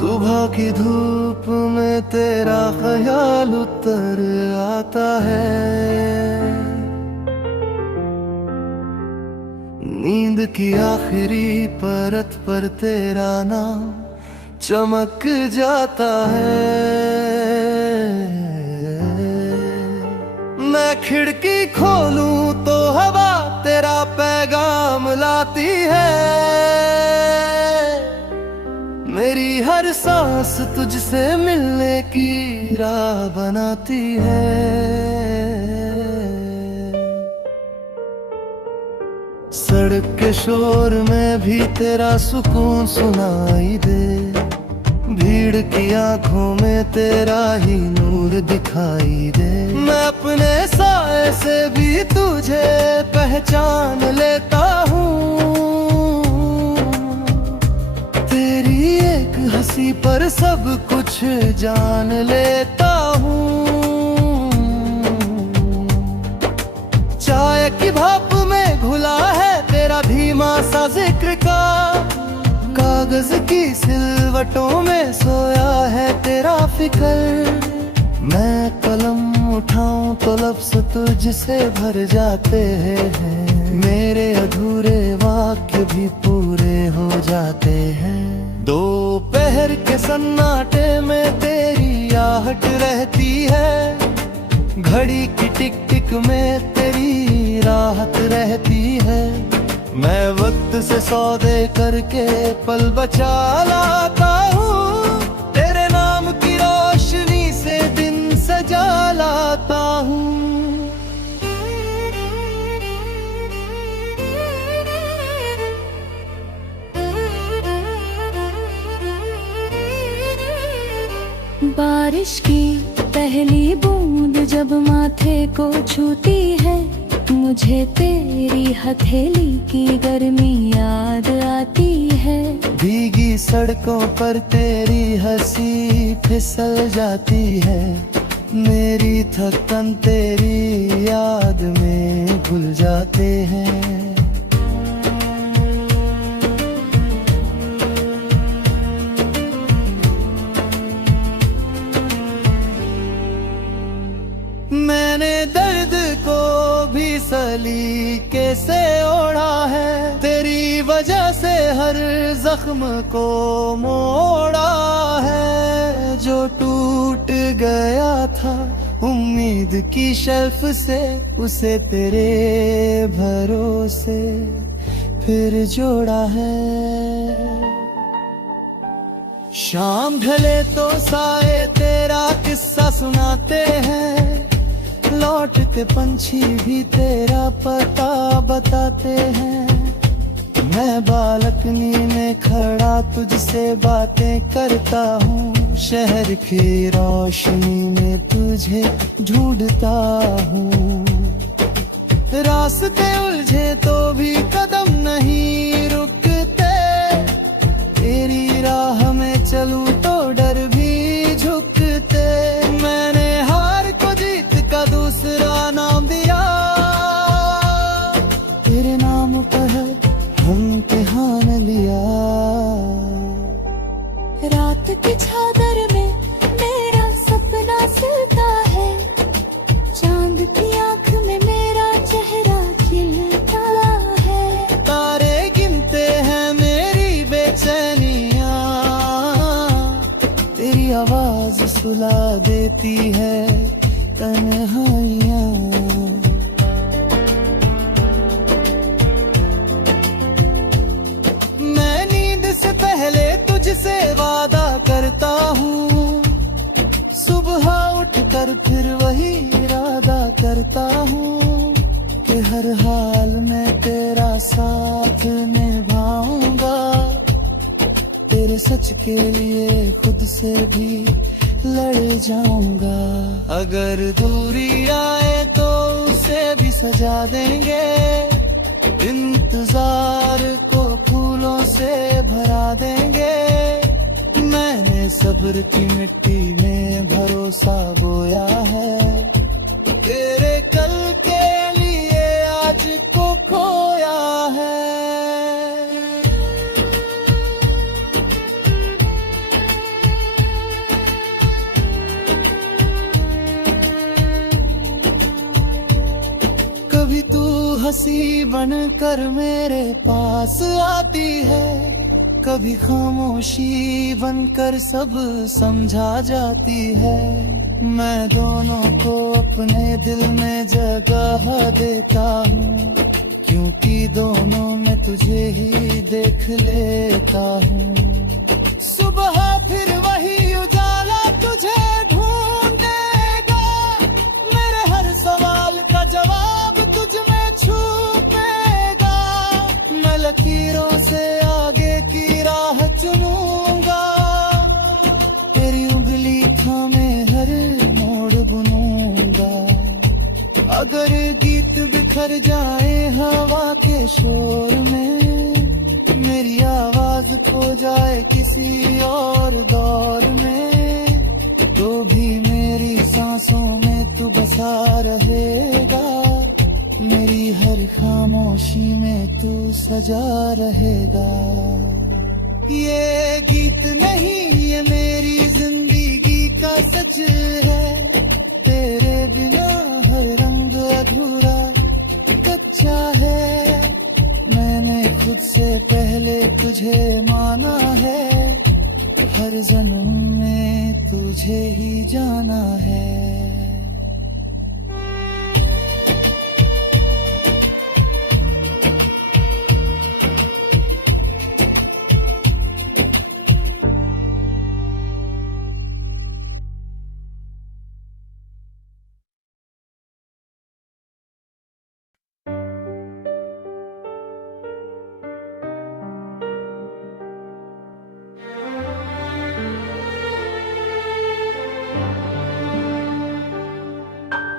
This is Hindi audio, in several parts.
सुबह की धूप में तेरा ख्याल उतर आता है, नींद की आखिरी परत पर तेरा नाम चमक जाता है। मैं खिड़की खोलूं तो हवा तेरा पैगाम लाती है, मेरी हर सांस तुझसे मिलने की राह बनाती है। सड़क के शोर में भी तेरा सुकून सुनाई दे, भीड़ की आंखों में तेरा ही नूर दिखाई दे। मैं अपने साए से भी तुझे पहचान लेता हूँ, तेरी एक हंसी पर सब कुछ जान लेता हूँ। चाय की भाप में घुला है तेरा धीमा सा जिक्र का, कागज की सिलवटों में सोया है तेरा फिक्र। मैं कलम उठाऊं तो लफ्ज़ तुझसे भर जाते हैं, मेरे अधूरे वाक्य भी पूरे हो जाते हैं। दोपहर के सन्नाटे में तेरी आहट रहती है, घड़ी की टिक टिक में तेरी राहत रहती है। मैं वक्त से सौदे करके पल बचा लाता हूँ, तेरे नाम की रोशनी से दिन सजा लाता हूँ। बारिश की पहली बूंद जब माथे को छूती है, मुझे तेरी हथेली की गर्मी याद आती है। भीगी सड़कों पर तेरी हंसी फिसल जाती है, मेरी थकन तेरी याद में भूल जाते हैं। मैंने दर्द को भी सलीके से ओढ़ा है, तेरी वजह से हर जख्म को मोड़ा है। जो टूट गया था उम्मीद की शेल्फ से, उसे तेरे भरोसे फिर जोड़ा है। शाम ढले तो साए तेरा किस्सा सुनाते हैं, लौट के पंछी भी तेरा पता बताते हैं। मैं बालकनी में खड़ा तुझसे बातें करता हूँ, शहर की रोशनी में तुझे ढूंढता हूँ। रास्ते उलझे तो भी कदम नहीं रुकते, तेरी राह में चलूं तो डर भी झुकते। मैंने हार को जीत का दूसरा नाम दिया, तेरे नाम पर इम्तिहान लिया। रात की चादर में मेरा सपना सिलता है, चांद की आंख में मेरा चेहरा खिलता है। तारे गिनते हैं मेरी बेचैनियां, तेरी आवाज सुला देती है तन्हाइयां। मैं नींद से पहले तुझसे वादा करता हूँ, सुबह उठकर फिर वही इरादा करता हूँ कि हर हाल में तेरा साथ निभाऊंगा। तेरे सच के लिए खुद से भी लड़ जाऊंगा। अगर दूरी आए तो उसे भी सजा देंगे, इंतजार को फूलों से भरा देंगे। मैंने सब्र की मिट्टी में भरोसा बोया है, तेरे कल के लिए आज को खोया है। हंसी बनकर मेरे पास आती है, कभी खामोशी बनकर सब समझा जाती है। मैं दोनों को अपने दिल में जगह देता हूँ, क्योंकि दोनों में तुझे ही देख लेता हूँ। सुबह फिर वही उजाला तुझे ढूंढेगा, मेरे हर सवाल का जवाब तुझ में छुपेगा। मैं लकीरों से आगे की राह चुनूंगा, तेरी उंगली थामे हर मोड़ बुनूंगा। अगर गीत बिखर जाए हवा के शोर में, मेरी आवाज खो जाए किसी और दौर में, तो भी मेरी सांसों में तू बसा रहेगा, मेरी हर खामोशी में तू सजा रहेगा। ये गीत नहीं, ये मेरी जिंदगी का सच है, तेरे बिना हर रंग अधूरा कच्चा है। मैंने खुद से पहले तुझे माना है, हर जन्म में तुझे ही जाना है।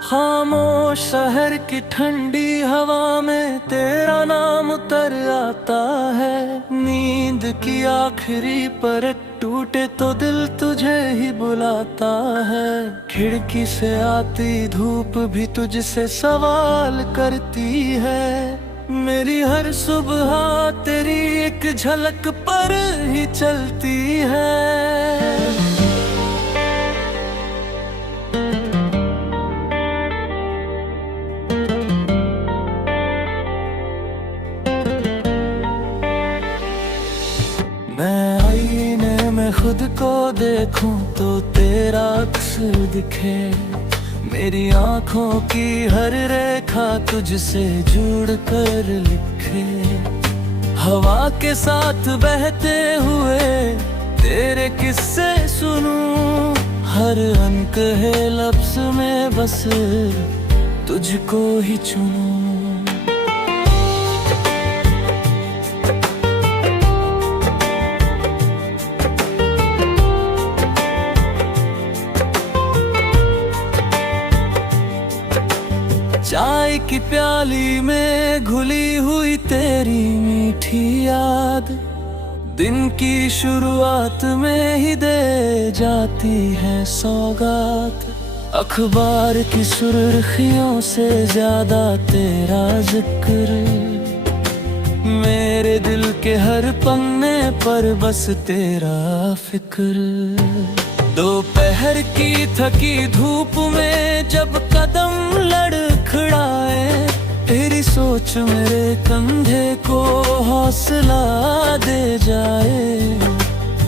खामोश शहर की ठंडी हवा में तेरा नाम उतर आता है। नींद की आखिरी परत टूटे तो दिल तुझे ही बुलाता है। खिड़की से आती धूप भी तुझसे सवाल करती है। मेरी हर सुबह तेरी एक झलक पर ही चलती है। खुद को देखूं तो तेरा अक्स दिखे। मेरी आंखों की हर रेखा तुझसे जुड़ कर लिखे। हवा के साथ बहते हुए तेरे किस्से सुनूं। हर अनकहे लफ्ज़ में बस तुझको ही चुनूं। चाय की प्याली में घुली हुई तेरी मीठी याद दिन की शुरुआत में ही दे जाती है सौगात। अखबार की सुर्खियों से ज्यादा तेरा जिक्र मेरे दिल के हर पन्ने पर बस तेरा फिक्र। दोपहर की थकी धूप में जब कदम लड़खड़ाए तेरी सोच मेरे कंधे को हौसला दे जाए।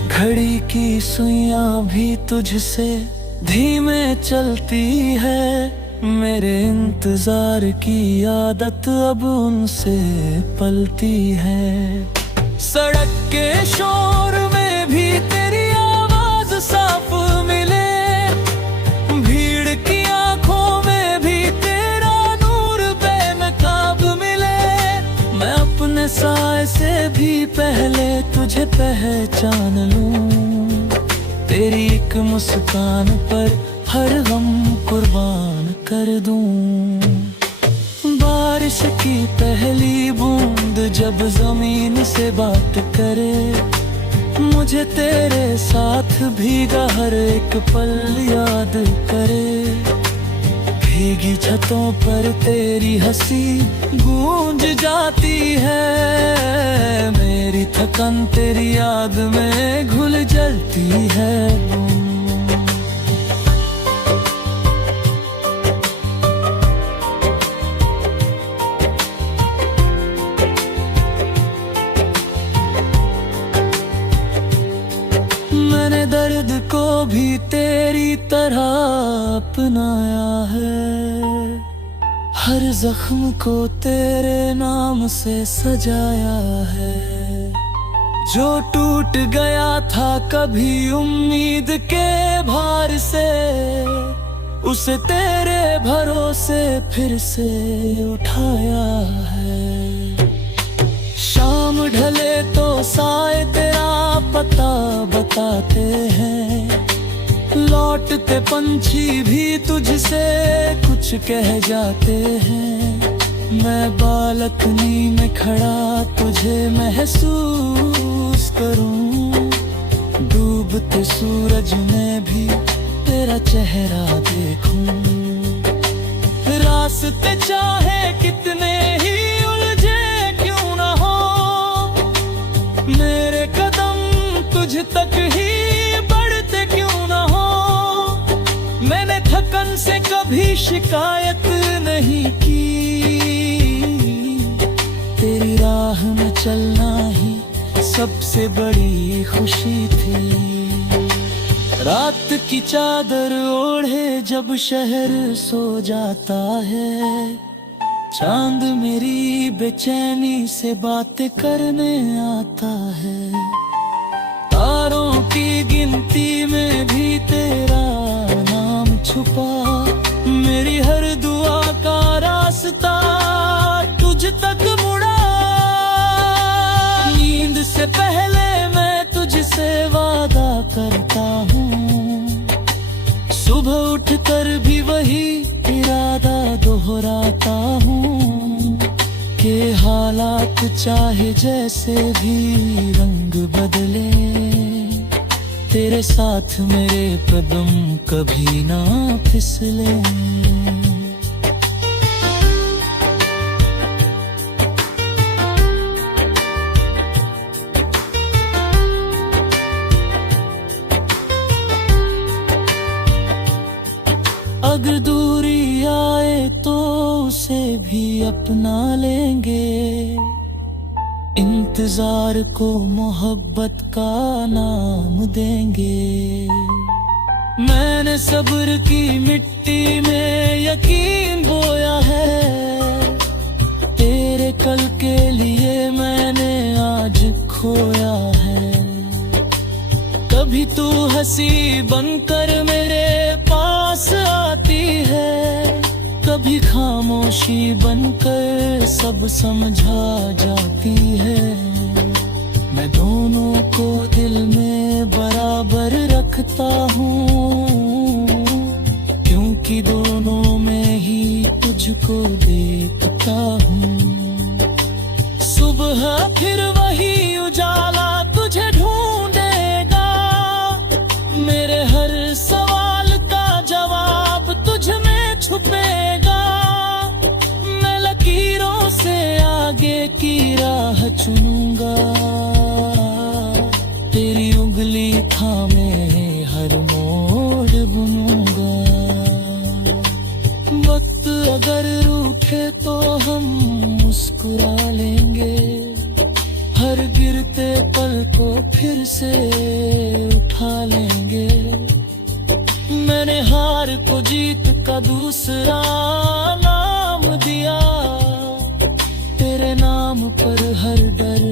घड़ी की सुइयां भी तुझसे धीमे चलती है। मेरे इंतजार की आदत अब उनसे पलती है। सड़क के शोर में भी तेरी आवाज साफ मिले। भीड़ की आंखों में भी तेरा नूर बेनकाब मिले। मैं अपने साए से भी पहले तुझे पहचान लूं। तेरी एक मुस्कान पर हर गम कुर्बान कर दूं। बारिश की पहली बूंद जब जमीन से बात करे मुझे तेरे साथ भीगा हर एक पल याद करे। भीगी छतों पर तेरी हंसी गूंज जाती है। मेरी थकन तेरी याद में घुल जलती है। अपनाया है, हर जख्म को तेरे नाम से सजाया है। जो टूट गया था कभी उम्मीद के भार से, उसे तेरे भरोसे फिर से उठाया है। शाम ढले तो साए तेरा पता बताते हैं, लौटते पंछी भी तुझसे कुछ कह जाते हैं। मैं बालकनी में खड़ा तुझे महसूस करूं, डूबते सूरज में भी तेरा चेहरा देखूं। रास्ते चाहे कितने ही उलझे क्यों ना हो, मेरे कदम तुझ तक ही बढ़ते क्यों ना हो। मैंने थकन से कभी शिकायत नहीं की, तेरी राह में चलना ही सबसे बड़ी खुशी थी। रात की चादर ओढ़े जब शहर सो जाता है, चांद मेरी बेचैनी से बातें करने आता है। तारों की गिनती में भी तेरा नाम छुपा, मेरी हर दुआ का रास्ता तुझ तक मुड़ा। नींद से पहले मैं तुझसे वादा करता हूँ, सुबह उठकर भी वही इरादा दोहराता हूँ कि हालात चाहे जैसे भी रंग बदले, तेरे साथ मेरे कदम कभी ना फिसले। अगर दूरी आए तो उसे भी अपना लेंगे, इंतजार को मोहब्बत का नाम देंगे। मैंने सब्र की मिट्टी में यकीन बोया है, तेरे कल के लिए मैंने आज खोया है। कभी तू हंसी बनकर मेरे पास आती है, कभी खामोशी बनकर सब समझा जाती है। मैं दोनों को दिल में बराबर रखता हूँ, क्योंकि दोनों में ही तुझको देखता हूँ। सुबह फिर वही उजाला तुझे ढूंढेगा, मेरे हर सवाल का जवाब तुझ में छुपेगा। मैं लकीरों से आगे की राह चुनूंगा, तेरी उंगली थामे हर मोड़ बुनूंगा। वक्त अगर रूठे तो हम मुस्कुरा लेंगे, हर गिरते पल को फिर से उठा लेंगे। मैंने हार को जीत का दूसरा नाम दिया, तेरे नाम पर हर डर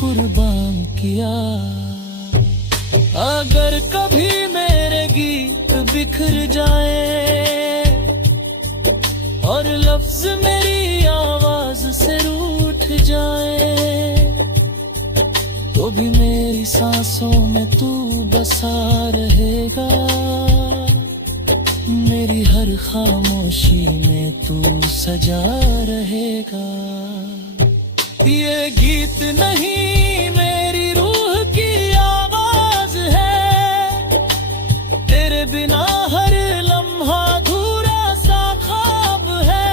कुर्बान किया। अगर कभी मेरे गीत बिखर जाए और लफ्ज मेरी आवाज से रूठ जाए, तो भी मेरी सांसों में तू बसा रहेगा, मेरी हर खामोशी में तू सजा रहेगा। ये गीत नहीं मेरी रूह की आवाज है, तेरे बिना हर लम्हा अधूरा सा ख्वाब है।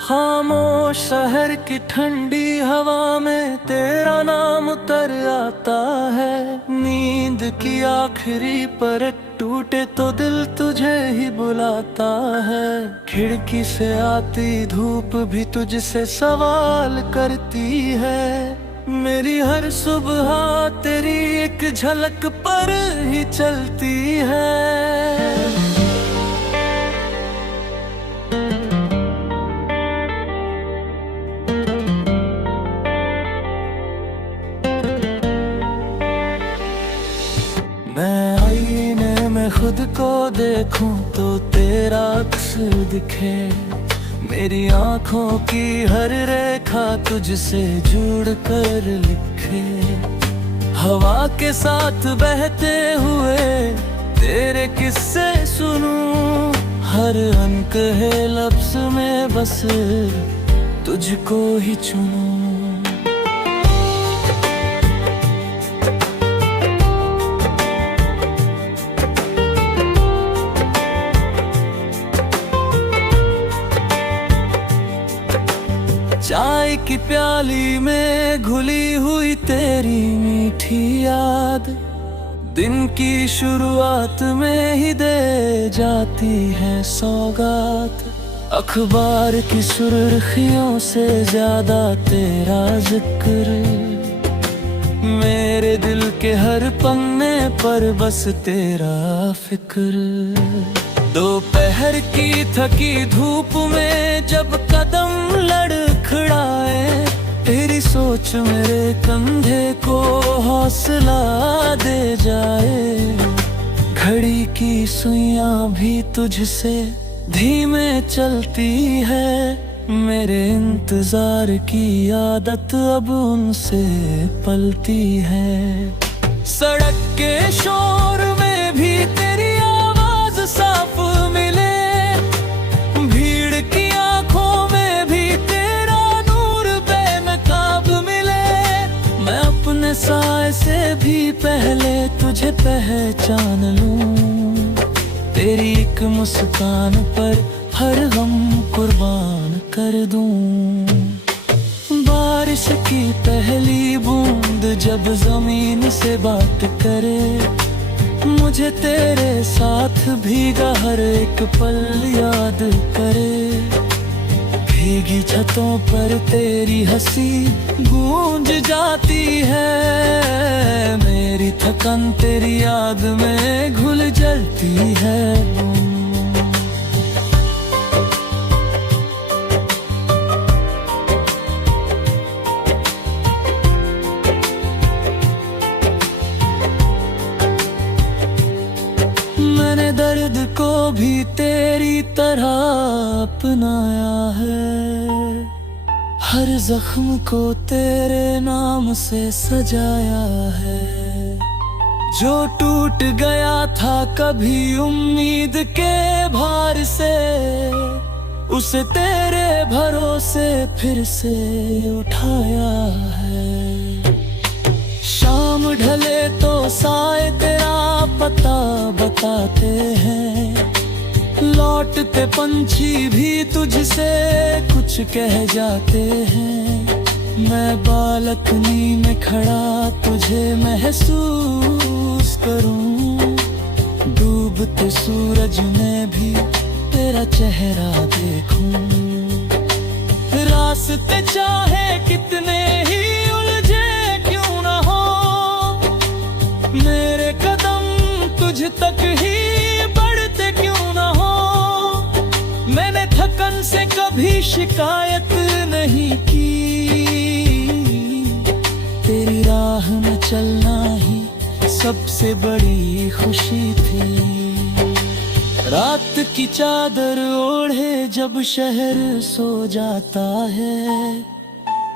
खामोश शहर की ठंडी हवा में तेरा नाम उतर आता है, नींद की आखिरी परत टूटे तो दिल तुझे ही बुलाता है। खिड़की से आती धूप भी तुझसे सवाल करती है। मेरी हर सुबह तेरी एक झलक पर ही चलती है। मैं आईने में खुद को देखूं तो तेरा अक्स दिखे। मेरी आँखों की हर रेखा तुझसे जुड़ कर लिखे। हवा के साथ बहते हुए तेरे किस्से सुनूं। हर अनकहे लफ्ज़ में बस तुझको ही चुनूं। चाय की प्याली में घुली हुई तेरी मीठी याद दिन की शुरुआत में ही दे जाती है सौगात। अखबार की सुर्खियों से ज्यादा तेरा जिक्र मेरे दिल के हर पन्ने पर बस तेरा फिक्र। दोपहर की थकी धूप में जब कदम लड़खड़ाए तेरी सोच मेरे कंधे को हौसला दे जाए। घड़ी की सुइयां भी तुझसे धीमे चलती है। मेरे इंतजार की आदत अब उनसे पलती है। सड़क के शोर में भी तेरी आवाज साफ मिले। भीड़ की आंखों में भी तेरा नूर बेनकाब मिले। मैं अपने साए से भी पहले तुझे पहचान लूं। तेरी एक मुस्कान पर हर गम कुर्बान कर दूं। बारिश की पहली बूंद जब जमीन से बात करे मुझे तेरे साथ भीगा हर एक पल याद करे। भीगी छतों पर तेरी हंसी गूंज जाती है। मेरी थकन तेरी याद में घुल जलती है। मैंने दर्द को भी तेरी तरह अपनाया है। हर जख्म को तेरे नाम से सजाया है। जो टूट गया था कभी उम्मीद के भार से उसे तेरे भरोसे फिर से उठाया है। शाम ढले तो साए तेरा पता बताते हैं। लौटते पंछी भी तुझसे कुछ कह जाते हैं। मैं बालकनी में खड़ा तुझे महसूस करूं। डूबते सूरज में भी तेरा चेहरा देखूं। रास्ते चाहे कितने ही उलझे क्यों ना हो मेरे कदम तुझ तक ही बढ़ते क्यों ना हो। मैंने थकन से कभी शिकायत नहीं की। तेरी राह में चलना ही सबसे बड़ी खुशी थी। रात की चादर ओढ़े जब शहर सो जाता है।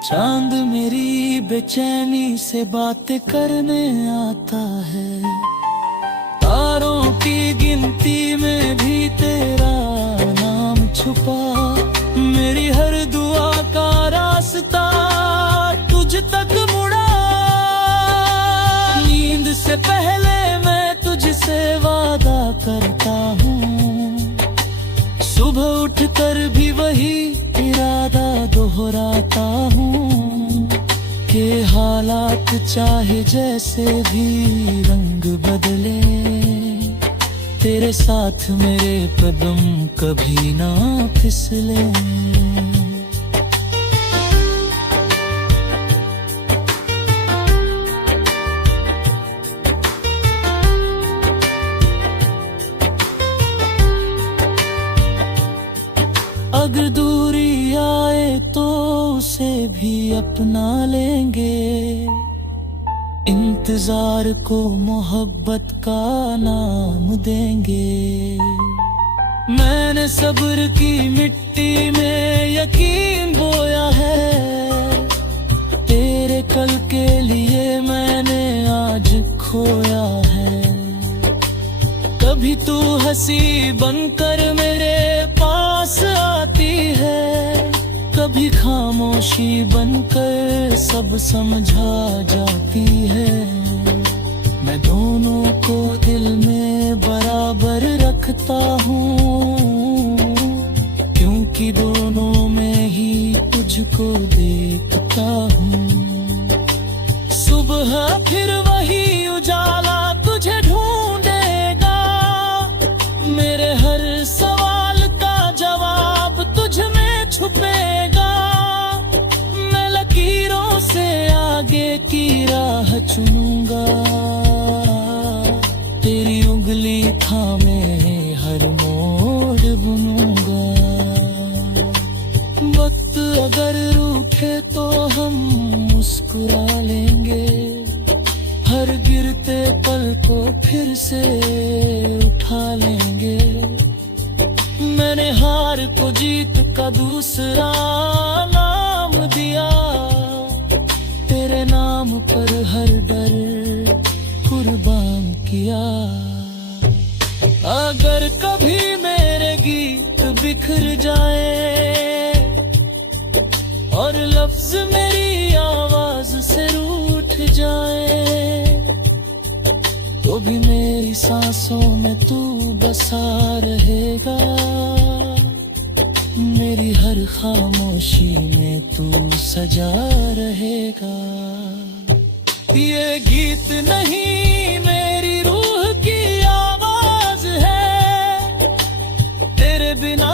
चांद मेरी बेचैनी से बातें करने आता है। तारों की गिनती में भी तेरा नाम छुपा। मेरी हर दुआ का रास्ता तुझ तक मुड़ा। नींद से पहले मैं तुझसे वादा करता हूँ। सुबह उठकर भी वही इरादा दोहराता हूँ कि हालात चाहे जैसे भी रंग बदले तेरे साथ मेरे कदम कभी ना फिसले। अगर दूरी आए तो उसे भी अपना लेंगे, इंतजार को मोहब्बत का नाम देंगे। मैंने सब्र की मिट्टी में यकीन बोया है, तेरे कल के लिए मैंने आज खोया है। कभी तू हंसी बनकर मेरे पास आती है, कभी खामोशी बनकर सब समझा जाती है। मैं दोनों को दिल में बराबर रखता हूँ, क्योंकि दोनों में ही तुझको देखता हूँ। सुबह फिर वही उजाला तुझे ढूंढेगा, मेरे हर सवाल का जवाब तुझ में छुपेगा। मैं लकीरों से आगे की राह चुनूंगा, तेरी उंगली थामे हर मोड़ बुनूंगा। वक्त अगर रूठे तो हम मुस्कुरा लेंगे, हर गिरते पल को फिर से उठा लेंगे। मैंने हार को जीत का दूसरा नाम दिया, तेरे नाम पर हर डर कुर्बान किया। अगर कभी मेरे गीत बिखर जाए और लफ्ज मेरी आवाज से रूठ जाए, तो भी मेरी सांसों में तू बसा रहेगा, मेरी हर खामोशी में तू सजा रहेगा। ये गीत नहीं मेरी रूह की आवाज है, तेरे बिना